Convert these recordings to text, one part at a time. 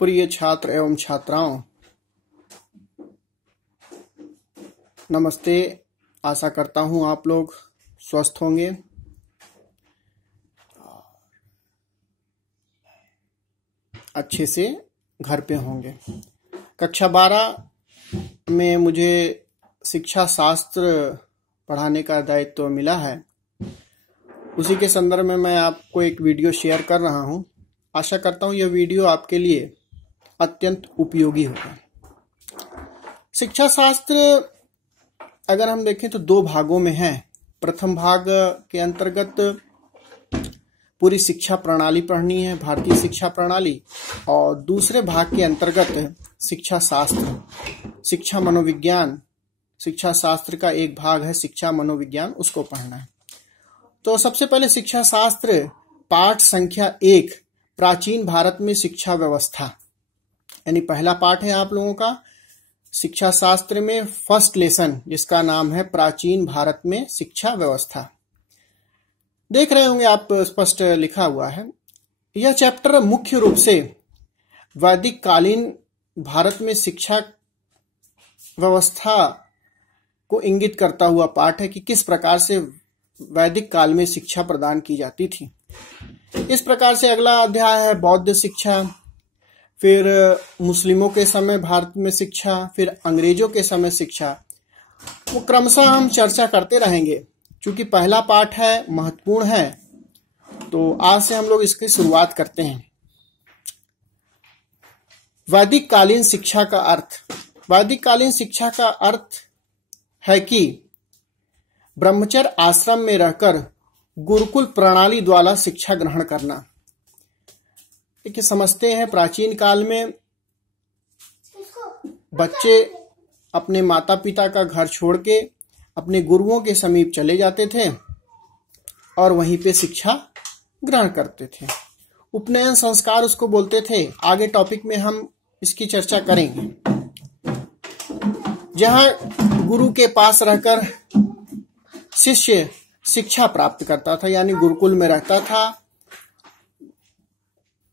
प्रिय छात्र एवं छात्राओं, नमस्ते। आशा करता हूं आप लोग स्वस्थ होंगे। अच्छे से घर पे होंगे। कक्षा 12 में मुझे शिक्षा शास्त्र पढ़ाने का दायित्व मिला है। उसी के संदर्भ में मैं आपको एक वीडियो शेयर कर रहा हूं। आशा करता हूं यह वीडियो आपके लिए अत्यंत उपयोगी होगा। शिक्षा शास्त्र अगर हम देखें तो 2 भागों में है। प्रथम भाग के अंतर्गत पूरी शिक्षा प्रणाली पढ़नी है, भारतीय शिक्षा प्रणाली, और दूसरे भाग के अंतर्गत शिक्षा शास्त्र, शिक्षा मनोविज्ञान, शिक्षा शास्त्र का एक भाग है शिक्षा मनोविज्ञान, उसको पढ़ना है। तो सबसे पहले शिक्षा शास्त्र पाठ संख्या 1, प्राचीन भारत में शिक्षा व्यवस्था, यानी पहला पाठ है आप लोगों का शिक्षा शास्त्र में फर्स्ट लेसन, जिसका नाम है प्राचीन भारत में शिक्षा व्यवस्था। देख रहे होंगे आप, स्पष्ट लिखा हुआ है। यह चैप्टर मुख्य रूप से वैदिक कालीन भारत में शिक्षा व्यवस्था को इंगित करता हुआ पाठ है कि किस प्रकार से वैदिक काल में शिक्षा प्रदान की जाती थी। इस प्रकार से अगला अध्याय है बौद्ध शिक्षा, फिर मुस्लिमों के समय भारत में शिक्षा, फिर अंग्रेजों के समय शिक्षा। वो क्रमशः हम चर्चा करते रहेंगे। क्योंकि पहला पाठ है, महत्वपूर्ण है, तो आज से हम लोग इसकी शुरुआत करते हैं। वैदिक कालीन शिक्षा का अर्थ। वैदिक कालीन शिक्षा का अर्थ है कि ब्रह्मचर्य आश्रम में रहकर गुरुकुल प्रणाली द्वारा शिक्षा ग्रहण करना। देखिए, समझते हैं प्राचीन काल में बच्चे अपने माता पिता का घर छोड़ के अपने गुरुओं के समीप चले जाते थे और वहीं पे शिक्षा ग्रहण करते थे। उपनयन संस्कार उसको बोलते थे। आगे टॉपिक में हम इसकी चर्चा करेंगे। जहां गुरु के पास रहकर शिष्य शिक्षा प्राप्त करता था, यानी गुरुकुल में रहता था।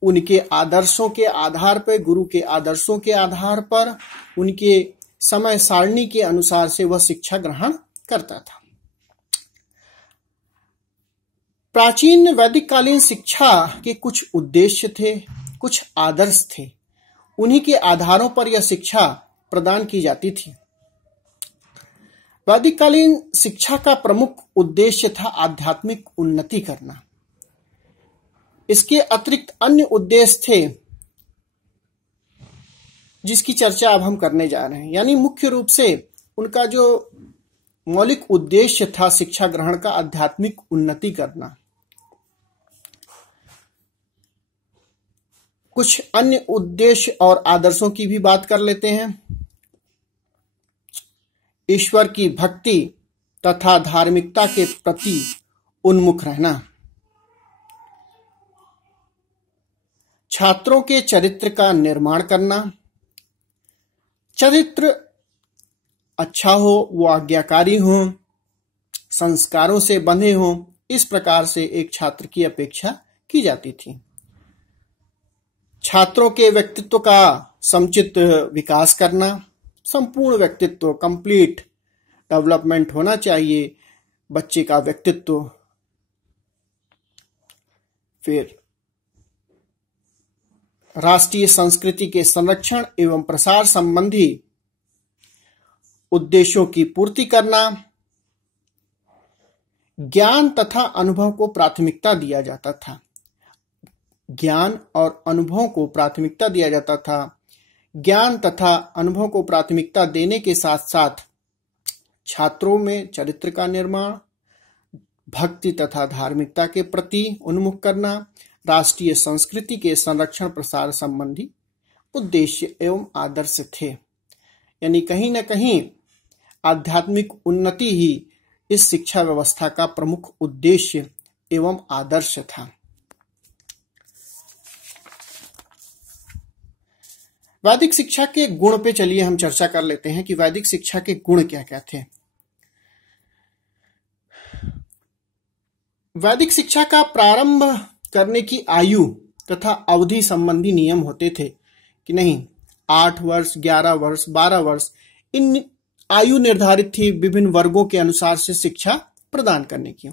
उनके आदर्शों के आधार पर, गुरु के आदर्शों के आधार पर, उनके समय सारणी के अनुसार से वह शिक्षा ग्रहण करता था। प्राचीन वैदिक कालीन शिक्षा के कुछ उद्देश्य थे, कुछ आदर्श थे। उन्हीं के आधारों पर यह शिक्षा प्रदान की जाती थी। वैदिक कालीन शिक्षा का प्रमुख उद्देश्य था आध्यात्मिक उन्नति करना। इसके अतिरिक्त अन्य उद्देश्य थे जिसकी चर्चा अब हम करने जा रहे हैं। यानी मुख्य रूप से उनका जो मौलिक उद्देश्य था शिक्षा ग्रहण का, आध्यात्मिक उन्नति करना। कुछ अन्य उद्देश्य और आदर्शों की भी बात कर लेते हैं। ईश्वर की भक्ति तथा धार्मिकता के प्रति उन्मुख रहना, छात्रों के चरित्र का निर्माण करना। चरित्र अच्छा हो, वो आज्ञाकारी हो, संस्कारों से बंधे हो, इस प्रकार से एक छात्र की अपेक्षा की जाती थी। छात्रों के व्यक्तित्व का समुचित विकास करना, संपूर्ण व्यक्तित्व, कंप्लीट डेवलपमेंट होना चाहिए बच्चे का व्यक्तित्व। फिर राष्ट्रीय संस्कृति के संरक्षण एवं प्रसार संबंधी उद्देश्यों की पूर्ति करना। ज्ञान तथा अनुभव को प्राथमिकता दिया जाता था। ज्ञान और अनुभव को प्राथमिकता दिया जाता था। ज्ञान तथा अनुभव को प्राथमिकता देने के साथ साथ छात्रों में चरित्र का निर्माण, भक्ति तथा धार्मिकता के प्रति उन्मुख करना, राष्ट्रीय संस्कृति के संरक्षण प्रसार संबंधी उद्देश्य एवं आदर्श थे। यानी कहीं न कहीं आध्यात्मिक उन्नति ही इस शिक्षा व्यवस्था का प्रमुख उद्देश्य एवं आदर्श था। वैदिक शिक्षा के गुण पे चलिए हम चर्चा कर लेते हैं कि वैदिक शिक्षा के गुण क्या क्या थे। वैदिक शिक्षा का प्रारंभ करने की आयु तथा अवधि संबंधी नियम होते थे कि नहीं, 8 वर्ष, 11 वर्ष, 12 वर्ष, इन आयु निर्धारित थी विभिन्न वर्गों के अनुसार से शिक्षा प्रदान करने की।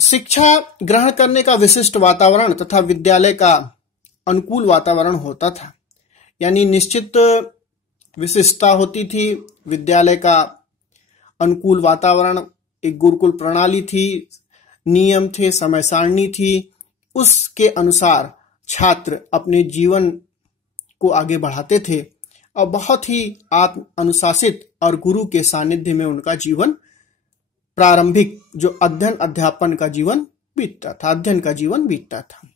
शिक्षा ग्रहण करने का विशिष्ट वातावरण तथा विद्यालय का अनुकूल वातावरण होता था। यानी निश्चित विशिष्टता होती थी, विद्यालय का अनुकूल वातावरण, एक गुरुकुल प्रणाली थी, नियम थे, समय सारणी थी, उसके अनुसार छात्र अपने जीवन को आगे बढ़ाते थे और बहुत ही आत्म अनुशासित और गुरु के सानिध्य में उनका जीवन, प्रारंभिक जो अध्ययन अध्यापन का जीवन बीतता था, अध्ययन का जीवन बीतता था।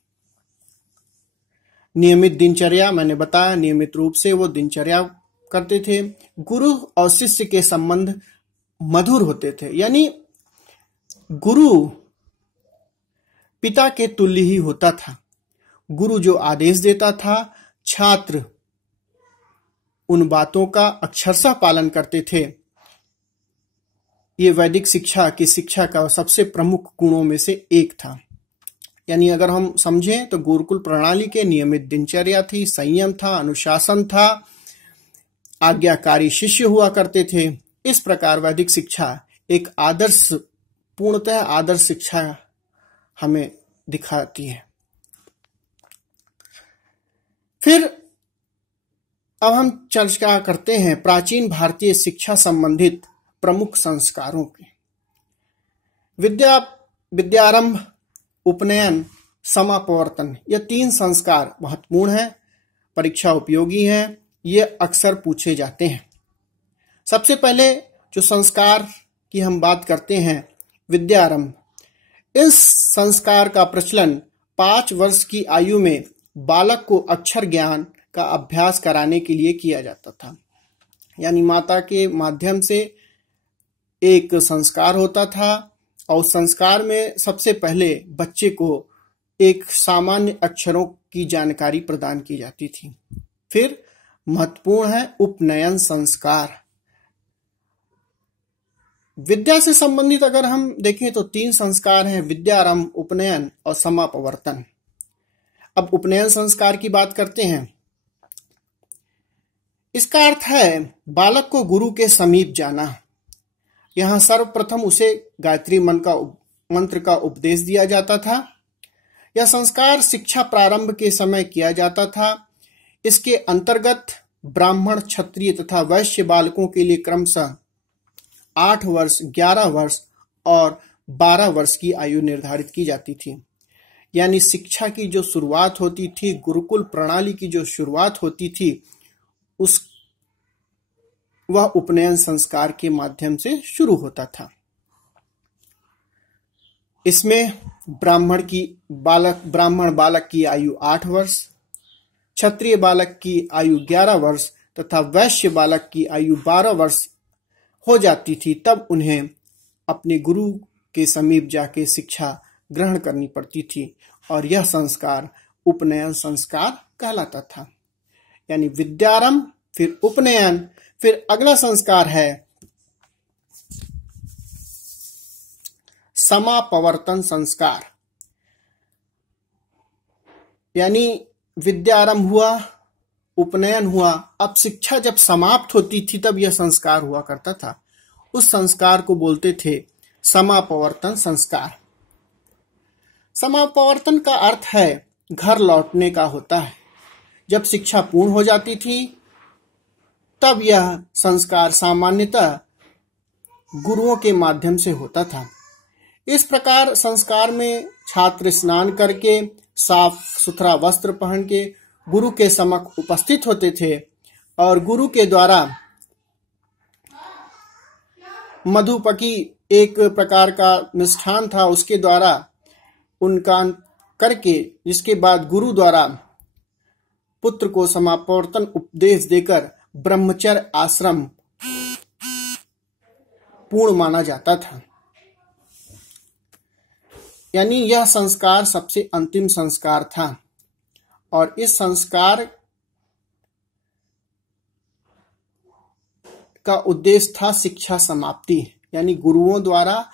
नियमित दिनचर्या, मैंने बताया, नियमित रूप से वो दिनचर्या करते थे। गुरु और शिष्य के संबंध मधुर होते थे, यानी गुरु पिता के तुल्य ही होता था। गुरु जो आदेश देता था, छात्र उन बातों का अक्षरशः पालन करते थे। ये वैदिक शिक्षा की शिक्षा का सबसे प्रमुख गुणों में से एक था। यानी अगर हम समझें तो गुरुकुल प्रणाली के नियमित दिनचर्या थी, संयम था, अनुशासन था, आज्ञाकारी शिष्य हुआ करते थे। इस प्रकार वैदिक शिक्षा एक आदर्श, पूर्णतः आदर्श शिक्षा हमें दिखाती है। फिर अब हम चर्चा करते हैं प्राचीन भारतीय शिक्षा संबंधित प्रमुख संस्कारों की। विद्यारंभ, उपनयन, समापवर्तन, ये 3 संस्कार महत्वपूर्ण हैं, परीक्षा उपयोगी हैं, ये अक्सर पूछे जाते हैं। सबसे पहले जो संस्कार की हम बात करते हैं, विद्यारंभ। इस संस्कार का प्रचलन 5 वर्ष की आयु में बालक को अक्षर ज्ञान का अभ्यास कराने के लिए किया जाता था। यानी माता के माध्यम से एक संस्कार होता था और उस संस्कार में सबसे पहले बच्चे को एक सामान्य अक्षरों की जानकारी प्रदान की जाती थी। फिर महत्वपूर्ण है उपनयन संस्कार। विद्या से संबंधित अगर हम देखें तो 3 संस्कार हैं, विद्यारंभ, उपनयन और समापवर्तन। अब उपनयन संस्कार की बात करते हैं। इसका अर्थ है बालक को गुरु के समीप जाना। यहां सर्वप्रथम उसे गायत्री मंत्र का उपदेश दिया जाता था। यह संस्कार शिक्षा प्रारंभ के समय किया जाता था। इसके अंतर्गत ब्राह्मण, क्षत्रिय तथा वैश्य बालकों के लिए क्रमशः 8 वर्ष, 11 वर्ष और 12 वर्ष की आयु निर्धारित की जाती थी। यानी शिक्षा की जो शुरुआत होती थी, गुरुकुल प्रणाली की जो शुरुआत होती थी, वह उपनयन संस्कार के माध्यम से शुरू होता था। इसमें ब्राह्मण बालक की आयु 8 वर्ष, क्षत्रिय बालक की आयु 11 वर्ष तथा वैश्य बालक की आयु 12 वर्ष हो जाती थी। तब उन्हें अपने गुरु के समीप जाके शिक्षा ग्रहण करनी पड़ती थी और यह संस्कार उपनयन संस्कार कहलाता था। यानी विद्यारंभ, फिर उपनयन, फिर अगला संस्कार है समापवर्तन संस्कार। यानी विद्यारंभ हुआ, उपनयन हुआ, अब शिक्षा जब समाप्त होती थी तब यह संस्कार हुआ करता था। उस संस्कार को बोलते थे समापवर्तन संस्कार। समापवर्तन का अर्थ है घर लौटने का होता है। जब शिक्षा पूर्ण हो जाती थी तब यह संस्कार सामान्यतः गुरुओं के माध्यम से होता था। इस प्रकार संस्कार में छात्र स्नान करके, साफ सुथरा वस्त्र पहन के गुरु के समक्ष उपस्थित होते थे और गुरु के द्वारा मधुपकी एक प्रकार का मिष्ठान था, उसके द्वारा उनका करके, जिसके बाद गुरु द्वारा पुत्र को समापवर्तन उपदेश देकर ब्रह्मचर्य आश्रम पूर्ण माना जाता था। यानी यह संस्कार सबसे अंतिम संस्कार था और इस संस्कार का उद्देश्य था शिक्षा समाप्ति। यानी गुरुओं द्वारा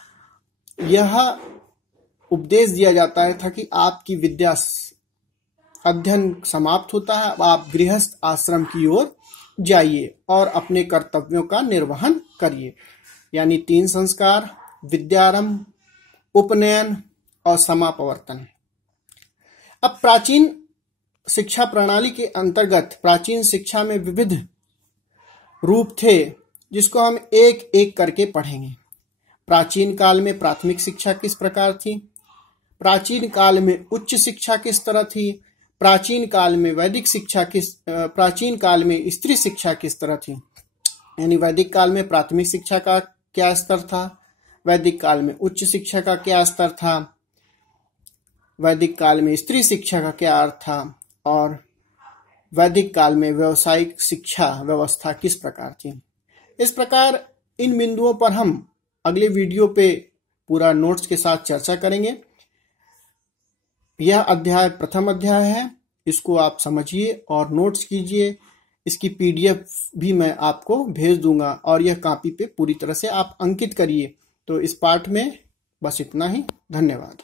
यह उपदेश दिया जाता था कि आपकी विद्या अध्ययन समाप्त होता है, अब आप गृहस्थ आश्रम की ओर जाइए और अपने कर्तव्यों का निर्वहन करिए। यानी 3 संस्कार, विद्यारंभ, उपनयन और समापवर्तन। अब प्राचीन शिक्षा प्रणाली के अंतर्गत प्राचीन शिक्षा में विविध रूप थे, जिसको हम एक एक करके पढ़ेंगे। प्राचीन काल में प्राथमिक शिक्षा किस प्रकार थी, प्राचीन काल में उच्च शिक्षा किस तरह थी, प्राचीन काल में वैदिक शिक्षा प्राचीन काल में स्त्री शिक्षा किस तरह थी। यानी वैदिक काल में प्राथमिक शिक्षा का क्या स्तर था, वैदिक काल में उच्च शिक्षा का क्या स्तर था, वैदिक काल में स्त्री शिक्षा का क्या अर्थ था, और वैदिक काल में व्यावसायिक शिक्षा व्यवस्था किस प्रकार थी। इस प्रकार इन बिंदुओं पर हम अगले वीडियो पे पूरा नोट्स के साथ चर्चा करेंगे। यह अध्याय प्रथम अध्याय है, इसको आप समझिए और नोट्स कीजिए। इसकी PDF भी मैं आपको भेज दूंगा और यह कॉपी पे पूरी तरह से आप अंकित करिए। तो इस पाठ में बस इतना ही। धन्यवाद।